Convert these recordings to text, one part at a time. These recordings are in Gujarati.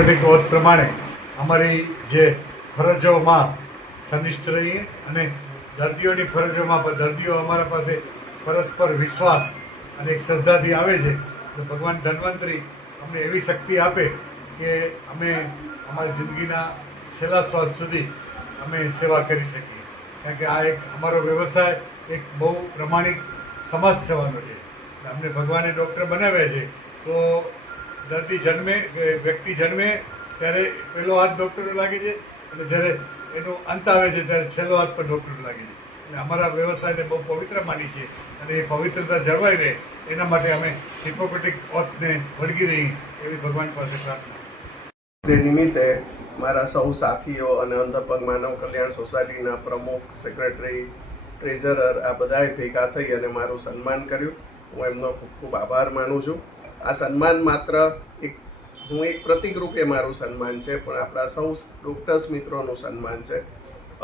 ઓત પ્રમાણે અમારી જે ફરજોમાં સંનિષ્ઠ રહીએ અને દર્દીઓની ફરજોમાં પણ દર્દીઓ અમારા પાસે પરસ્પર વિશ્વાસ અને એક શ્રદ્ધાથી આવે છે તો ભગવાન ધન્વંતરી અમને એવી શક્તિ આપે કે અમે અમારી જિંદગીના છેલ્લા શ્વાસ સુધી અમે સેવા કરી શકીએ. કારણ કે આ એક અમારો વ્યવસાય એક બહુ પ્રમાણિક સમાજ સેવાનો છે. અમને ભગવાને ડૉક્ટર બનાવ્યા છે તો દર્દી જન્મે કે વ્યક્તિ જન્મે ત્યારે પહેલો હાથ ડૉક્ટરનો લાગે છે અને જ્યારે એનો અંત આવે છે ત્યારે છેલ્લો હાથ પણ ડૉક્ટરનો લાગે છે. એટલે અમારા વ્યવસાયને બહુ પવિત્ર માની છે અને એ પવિત્રતા જળવાઈ રહે એના માટે અમે હિપોક્રેટિક ઓથને વળગી રહી એવી ભગવાન પાસે પ્રાર્થના. તે નિમિત્તે મારા સૌ સાથીઓ અને અંધપગ માનવ કલ્યાણ સોસાયટીના પ્રમુખ, સેક્રેટરી, ટ્રેઝરર આ બધાએ ભેગા થઈ અને મારું સન્માન કર્યું. હું એમનો ખૂબ ખૂબ આભાર માનું છું. આ સન્માન માત્ર એક પ્રતિક રૂપે મારું સન્માન છે, પણ આપણા સૌ ડૉક્ટર્સ મિત્રોનું સન્માન છે.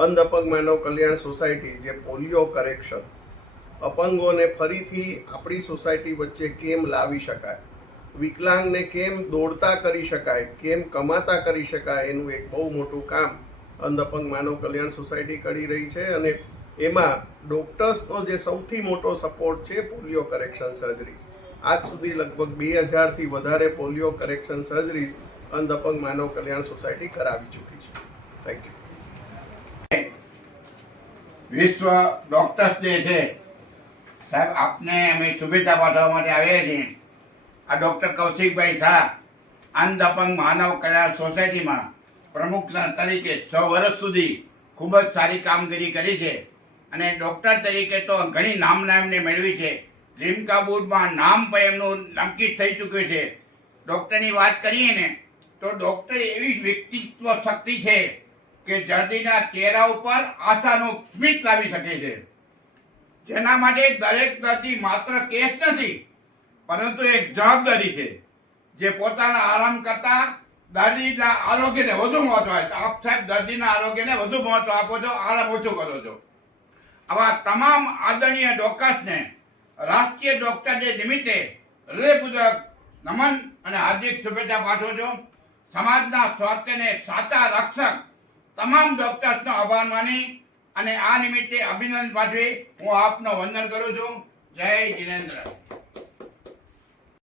અંધપગ માનવ કલ્યાણ સોસાયટી જે પોલિયો કરેક્શન, અપંગોને ફરીથી આપણી સોસાયટી વચ્ચે કેમ લાવી શકાય, વિકલાંગને કેમ દોડતા કરી શકાય, કેમ કમાતા કરી શકાય, એનું એક બહુ મોટું કામ અંધપગ માનવ કલ્યાણ સોસાયટી કરી રહી છે. અને એમાં ડૉક્ટર્સનો જે સૌથી મોટો સપોર્ટ છે પોલિયો કરેક્શન સર્જરીઝ. આજ સુધી લગભગ 2000થી વધારે પોલિયો કરેક્શન સર્જરીઝ અંધપગ માનવ કલ્યાણ સોસાયટી કરાવી ચૂકી છે. Thank you. વિશ્વ ડોક્ટર્સ ડે છે સાહેબ, આપને અમે શુભેચ્છા પાઠવવા માટે આવ્યા છીએ. આ ડૉક્ટર કૌશિકભાઈ શાહ અંધપંગ માનવ કલ્યાણ સોસાયટીમાં પ્રમુખ તરીકે 6 વર્ષ સુધી ખૂબ જ સારી કામગીરી કરી છે અને ડૉક્ટર તરીકે તો ઘણી નામના એમને મેળવી છે. લિમ્કા બોર્ડમાં નામ પણ એમનું નામાંકિત થઈ ચૂક્યું છે. ડૉક્ટરની વાત કરીએ ને તો ડૉક્ટર એવી વ્યક્તિત્વ શક્તિ છે કે દર્દીના ચહેરા ઉપર આશાનું સ્મિત લાવી શકે છે, જેના માટે દરેક દર્દી માત્ર કેસ નથી પરંતુ એક જવાબદારી છે જે પોતાના આરામ કરતાં દર્દીના આરોગ્યને વધુ મહત્વ આપે. આપ સાહેબ દર્દીના આરોગ્યને વધુ મહત્વ આપો છો, આરામ ઓછું કરો છો. આવા તમામ આદરણીય ડૉક્ટર્સને રાષ્ટ્રીય ડૉક્ટર ડે નિમિત્તે હૃદયપૂર્વક નમન અને હાર્દિક શુભેચ્છા પાઠવું છું. સમાજના સ્વાસ્થ્યને સાચા રક્ષક તમામ ડૉક્ટર્સનો આભાર માની અને આ નિમિત્તે અભિનંદન પાઠવી હું આપનો વંદન કરું છું. જય જિનેન્દ્ર.